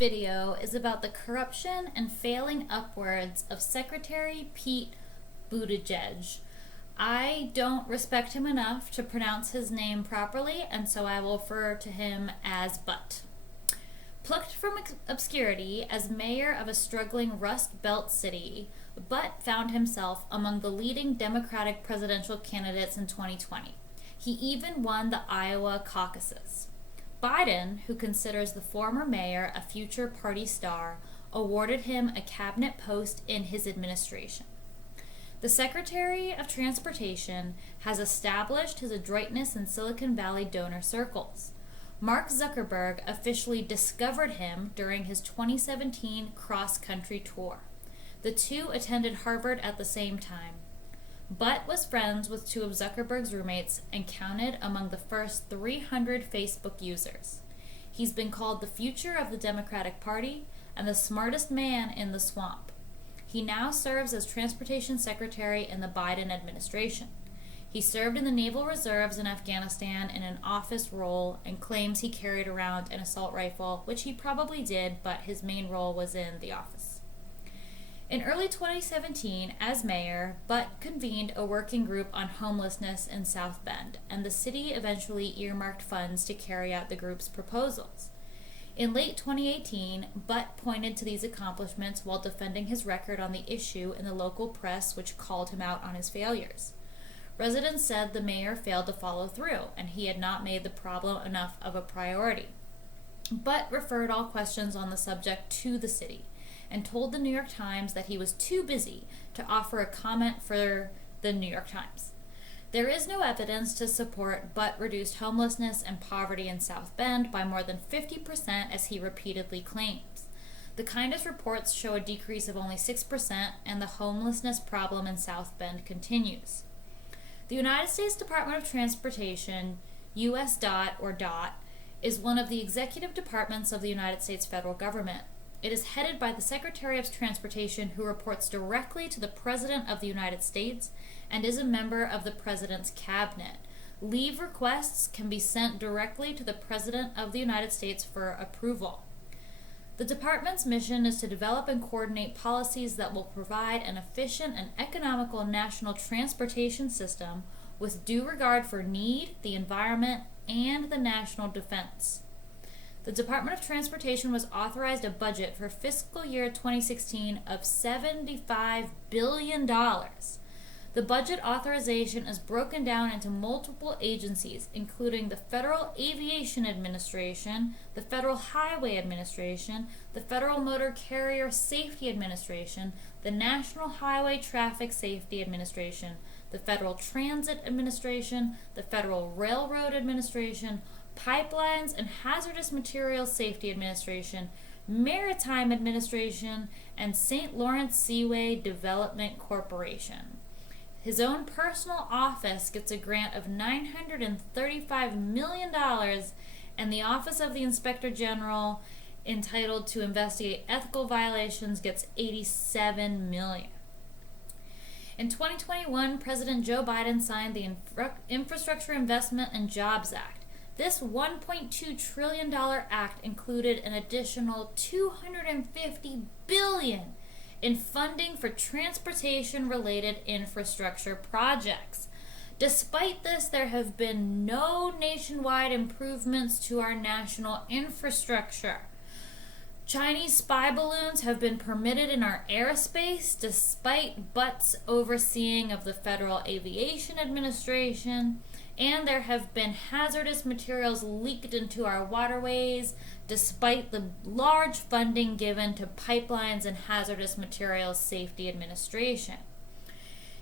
video is about the corruption and failing upwards of Secretary Pete Buttigieg. I don't respect him enough to pronounce his name properly, and so I will refer to him as Butt. Plucked from obscurity as mayor of a struggling Rust Belt city, Butt found himself among the leading Democratic presidential candidates in 2020. He even won the Iowa caucuses. Biden, who considers the former mayor a future party star, awarded him a cabinet post in his administration. The Secretary of Transportation has established his adroitness in Silicon Valley donor circles. Mark Zuckerberg officially discovered him during his 2017 cross-country tour. The two attended Harvard at the same time. Butt was friends with two of Zuckerberg's roommates and counted among the first 300 Facebook users. He's been called the future of the Democratic Party and the smartest man in the swamp. He now serves as Transportation Secretary in the Biden administration. He served in the Naval Reserves in Afghanistan in an office role and claims he carried around an assault rifle, which he probably did, but his main role was in the office. In early 2017, as mayor, Butt convened a working group on homelessness in South Bend, and the city eventually earmarked funds to carry out the group's proposals. In late 2018, Butt pointed to these accomplishments while defending his record on the issue in the local press, which called him out on his failures. Residents said the mayor failed to follow through, and he had not made the problem enough of a priority. Butt referred all questions on the subject to the city, and told the New York Times that he was too busy to offer a comment for the New York Times. There is no evidence to support Butt reduced homelessness and poverty in South Bend by more than 50%, as he repeatedly claims. The kindest reports show a decrease of only 6%, and the homelessness problem in South Bend continues. The United States Department of Transportation, US DOT, or DOT, is one of the executive departments of the United States federal government. It is headed by the Secretary of Transportation, who reports directly to the President of the United States and is a member of the President's cabinet. Leave requests can be sent directly to the President of the United States for approval. The department's mission is to develop and coordinate policies that will provide an efficient and economical national transportation system with due regard for need, the environment, and the national defense. The Department of Transportation was authorized a budget for fiscal year 2016 of $75 billion. The budget authorization is broken down into multiple agencies, including the Federal Aviation Administration, the Federal Highway Administration, the Federal Motor Carrier Safety Administration, the National Highway Traffic Safety Administration, the Federal Transit Administration, the Federal Railroad Administration, Pipelines and Hazardous Materials Safety Administration, Maritime Administration, and St. Lawrence Seaway Development Corporation. His own personal office gets a grant of $935 million, and the Office of the Inspector General, entitled to investigate ethical violations, gets $87 million. In 2021, President Joe Biden signed the Infrastructure Investment and Jobs Act. This $1.2 trillion act included an additional $250 billion in funding for transportation-related infrastructure projects. Despite this, there have been no nationwide improvements to our national infrastructure. Chinese spy balloons have been permitted in our airspace despite Butt's overseeing of the Federal Aviation Administration, and there have been hazardous materials leaked into our waterways despite the large funding given to Pipelines and Hazardous Materials Safety Administration.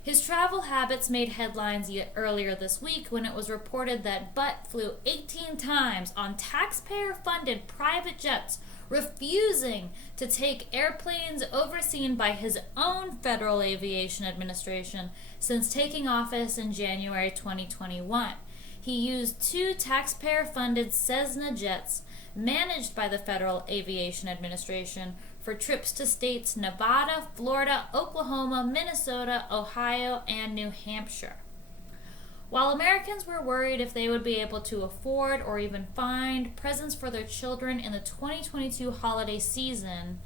His travel habits made headlines earlier this week when it was reported that Butt flew 18 times on taxpayer-funded private jets, refusing to take airplanes overseen by his own Federal Aviation Administration since taking office in January 2021. He used two taxpayer-funded Cessna jets managed by the Federal Aviation Administration for trips to states Nevada, Florida, Oklahoma, Minnesota, Ohio, and New Hampshire. While Americans were worried if they would be able to afford or even find presents for their children in the 2022 holiday season,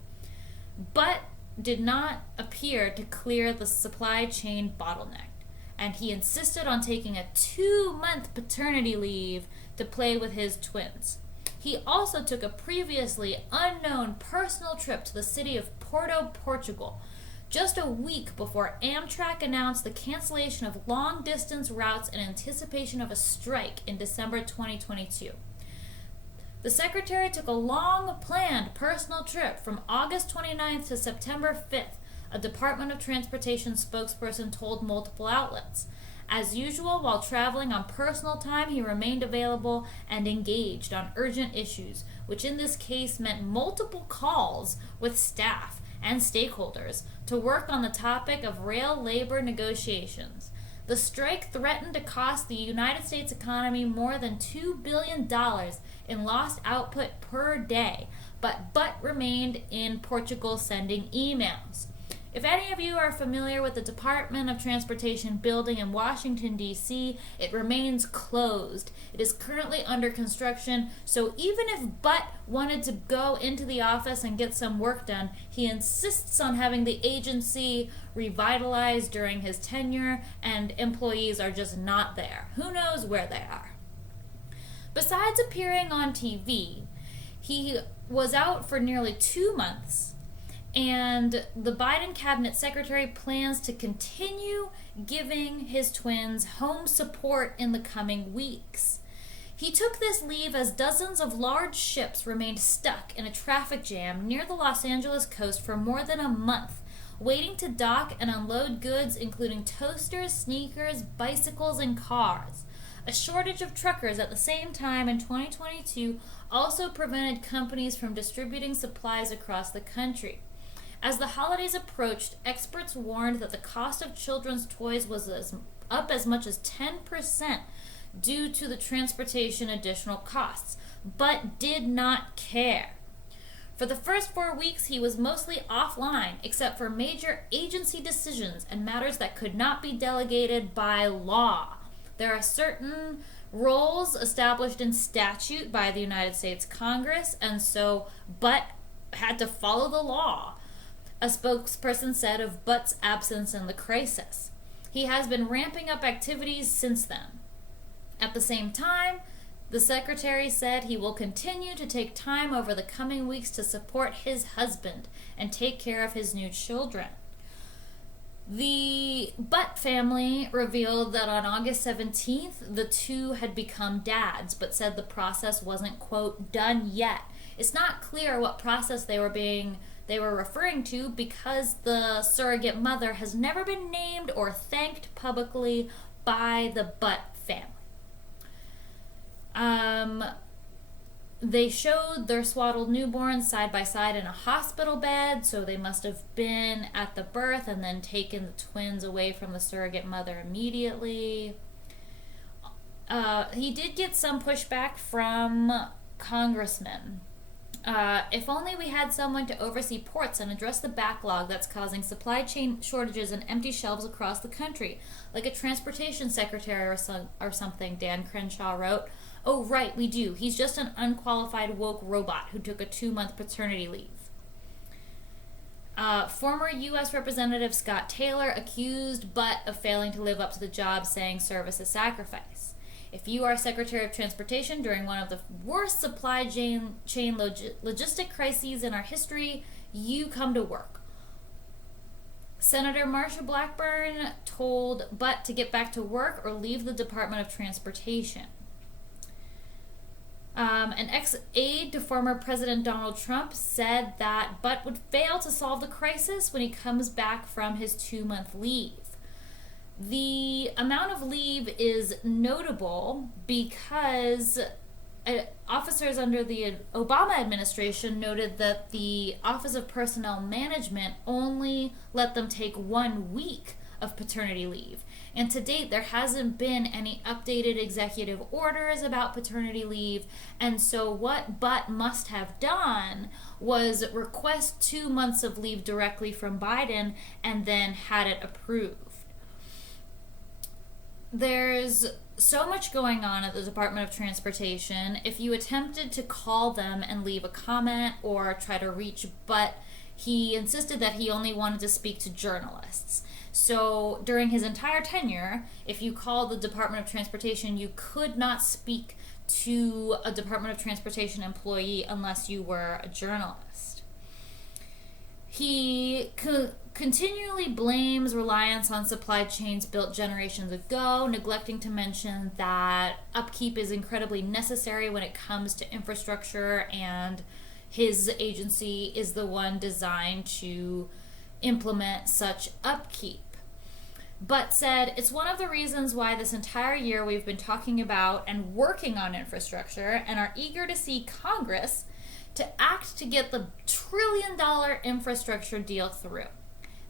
Butt did not appear to clear the supply chain bottleneck, and he insisted on taking a 2-month paternity leave to play with his twins. He also took a previously unknown personal trip to the city of Porto, Portugal, just a week before Amtrak announced the cancellation of long-distance routes in anticipation of a strike in December 2022. The secretary took a long-planned personal trip from August 29th to September 5th, a Department of Transportation spokesperson told multiple outlets. As usual, while traveling on personal time, he remained available and engaged on urgent issues, which in this case meant multiple calls with staff and stakeholders to work on the topic of rail labor negotiations. The strike threatened to cost the United States economy more than $2 billion in lost output per day, but Butt remained in Portugal sending emails. If any of you are familiar with the Department of Transportation building in Washington, D.C., it remains closed. It is currently under construction, so even if Butt wanted to go into the office and get some work done, he insists on having the agency revitalized during his tenure, and employees are just not there. Who knows where they are? Besides appearing on TV, he was out for nearly 2 months, and the Biden cabinet secretary plans to continue giving his twins home support in the coming weeks. He took this leave as dozens of large ships remained stuck in a traffic jam near the Los Angeles coast for more than a month, waiting to dock and unload goods including toasters, sneakers, bicycles, and cars. A shortage of truckers at the same time in 2022 also prevented companies from distributing supplies across the country. As the holidays approached, experts warned that the cost of children's toys was up as much as 10% due to the transportation additional costs, but did not care. For the first 4 weeks, he was mostly offline, except for major agency decisions and matters that could not be delegated by law. There are certain roles established in statute by the United States Congress, and so Butt had to follow the law, a spokesperson said of Butt's absence in the crisis. He has been ramping up activities since then. At the same time, the secretary said he will continue to take time over the coming weeks to support his husband and take care of his new children. The Butt family revealed that on August 17th, the two had become dads, but said the process wasn't, quote, done yet. It's not clear what process they were referring to because the surrogate mother has never been named or thanked publicly by the Butt family. They showed their swaddled newborns side by side in a hospital bed, so they must have been at the birth and then taken the twins away from the surrogate mother immediately. He did get some pushback from congressmen. If only we had someone to oversee ports and address the backlog that's causing supply chain shortages and empty shelves across the country, like a transportation secretary or something, Dan Crenshaw wrote. Oh, right, we do. He's just an unqualified woke robot who took a 2-month paternity leave. Former U.S. Representative Scott Taylor accused Butt of failing to live up to the job, saying service is sacrifice. If you are Secretary of Transportation during one of the worst supply chain logistic crises in our history, you come to work. Senator Marsha Blackburn told Butt to get back to work or leave the Department of Transportation. An ex-aide to former President Donald Trump said that Butt would fail to solve the crisis when he comes back from his 2-month leave. The amount of leave is notable because officers under the Obama administration noted that the Office of Personnel Management only let them take 1 week of paternity leave. And to date, there hasn't been any updated executive orders about paternity leave. And so what Butt must have done was request 2 months of leave directly from Biden and then had it approved. There's so much going on at the Department of Transportation. If you attempted to call them and leave a comment or try to reach Butt, he insisted that he only wanted to speak to journalists. So during his entire tenure, if you called the Department of Transportation, you could not speak to a Department of Transportation employee unless you were a journalist. He continually blames reliance on supply chains built generations ago, neglecting to mention that upkeep is incredibly necessary when it comes to infrastructure, and his agency is the one designed to implement such upkeep. But said, it's one of the reasons why this entire year we've been talking about and working on infrastructure and are eager to see Congress to act to get the $1 trillion infrastructure deal through.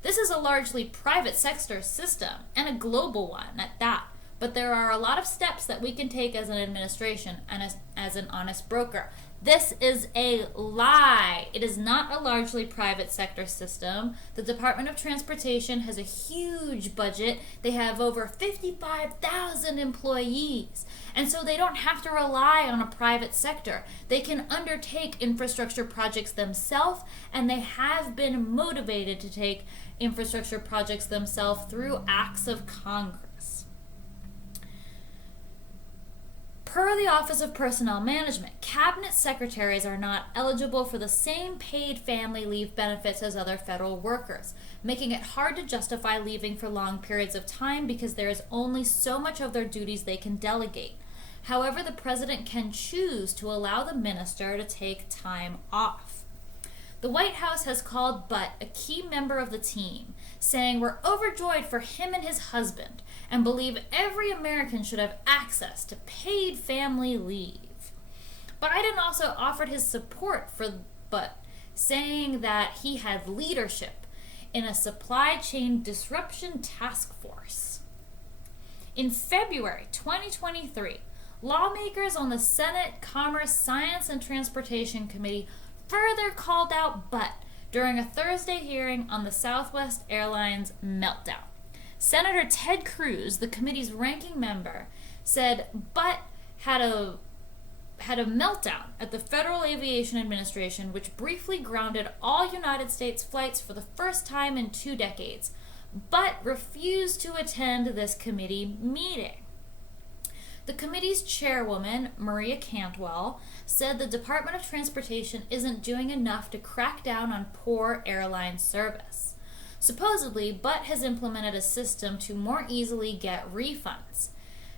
This is a largely private sector system, and a global one at that, but there are a lot of steps that we can take as an administration and as an honest broker. This is a lie. It is not a largely private sector system. The Department of Transportation has a huge budget. They have over 55,000 employees. And so they don't have to rely on a private sector. They can undertake infrastructure projects themselves, and they have been motivated to take infrastructure projects themselves through acts of Congress. Per the Office of Personnel Management, cabinet secretaries are not eligible for the same paid family leave benefits as other federal workers, making it hard to justify leaving for long periods of time because there is only so much of their duties they can delegate. However, the president can choose to allow the minister to take time off. The White House has called Butt a key member of the team, saying we're overjoyed for him and his husband and believe every American should have access to paid family leave. Biden also offered his support for Butt, saying that he had leadership in a supply chain disruption task force. In February 2023, lawmakers on the Senate Commerce, Science, and Transportation Committee further called out Butt during a Thursday hearing on the Southwest Airlines meltdown. Senator Ted Cruz, the committee's ranking member, said Butt had a meltdown at the Federal Aviation Administration, which briefly grounded all United States flights for the first time in 2 decades. Butt refused to attend this committee meeting. The committee's chairwoman, Maria Cantwell, said the Department of Transportation isn't doing enough to crack down on poor airline service. Supposedly, Butt has implemented a system to more easily get refunds.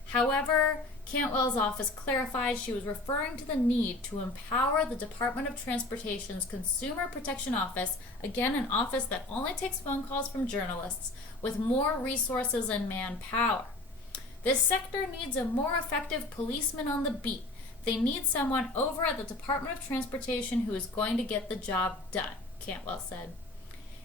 However, Cantwell's office clarified she was referring to the need to empower the Department of Transportation's Consumer Protection Office, again an office that only takes phone calls from journalists, with more resources and manpower. This sector needs a more effective policeman on the beat. They need someone over at the Department of Transportation who is going to get the job done, Cantwell said.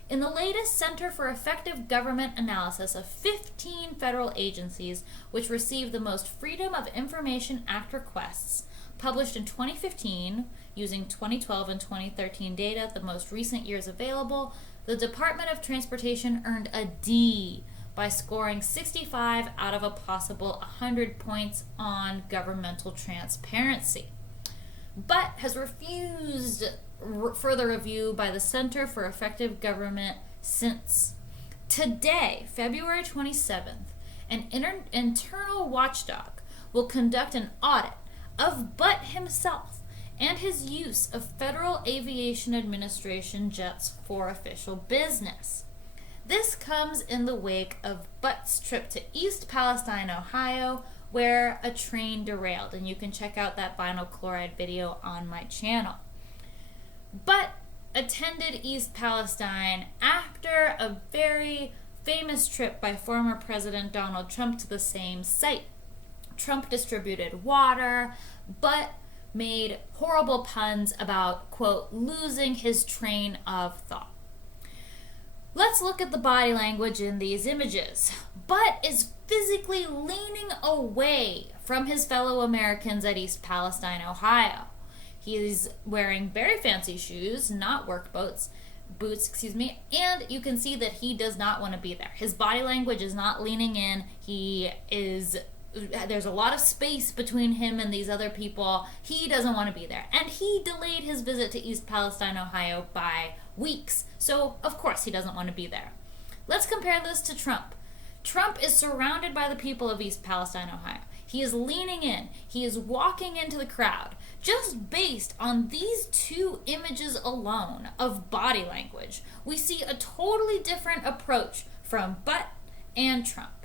In the latest Center for Effective Government analysis of 15 federal agencies which received the most Freedom of Information Act requests, published in 2015, using 2012 and 2013 data, the most recent years available, the Department of Transportation earned a D by scoring 65 out of a possible 100 points on governmental transparency. But has refused further review by the Center for Effective Government since. Today, February 27th, an internal watchdog will conduct an audit of Butt himself and his use of Federal Aviation Administration jets for official business. This comes in the wake of Butt's trip to East Palestine, Ohio, where a train derailed, and you can check out that vinyl chloride video on my channel. Butt attended East Palestine after a very famous trip by former President Donald Trump to the same site. Trump distributed water. Butt made horrible puns about, quote, losing his train of thought. Let's look at the body language in these images. Butt is physically leaning away from his fellow Americans at East Palestine, Ohio. He's wearing very fancy shoes, not work boots, and you can see that he does not want to be there. His body language is not leaning in. There's a lot of space between him and these other people. He doesn't want to be there. And he delayed his visit to East Palestine, Ohio by weeks. So, of course, he doesn't want to be there. Let's compare this to Trump. Trump is surrounded by the people of East Palestine, Ohio. He is leaning in. He is walking into the crowd. Just based on these two images alone of body language, we see a totally different approach from Butt and Trump.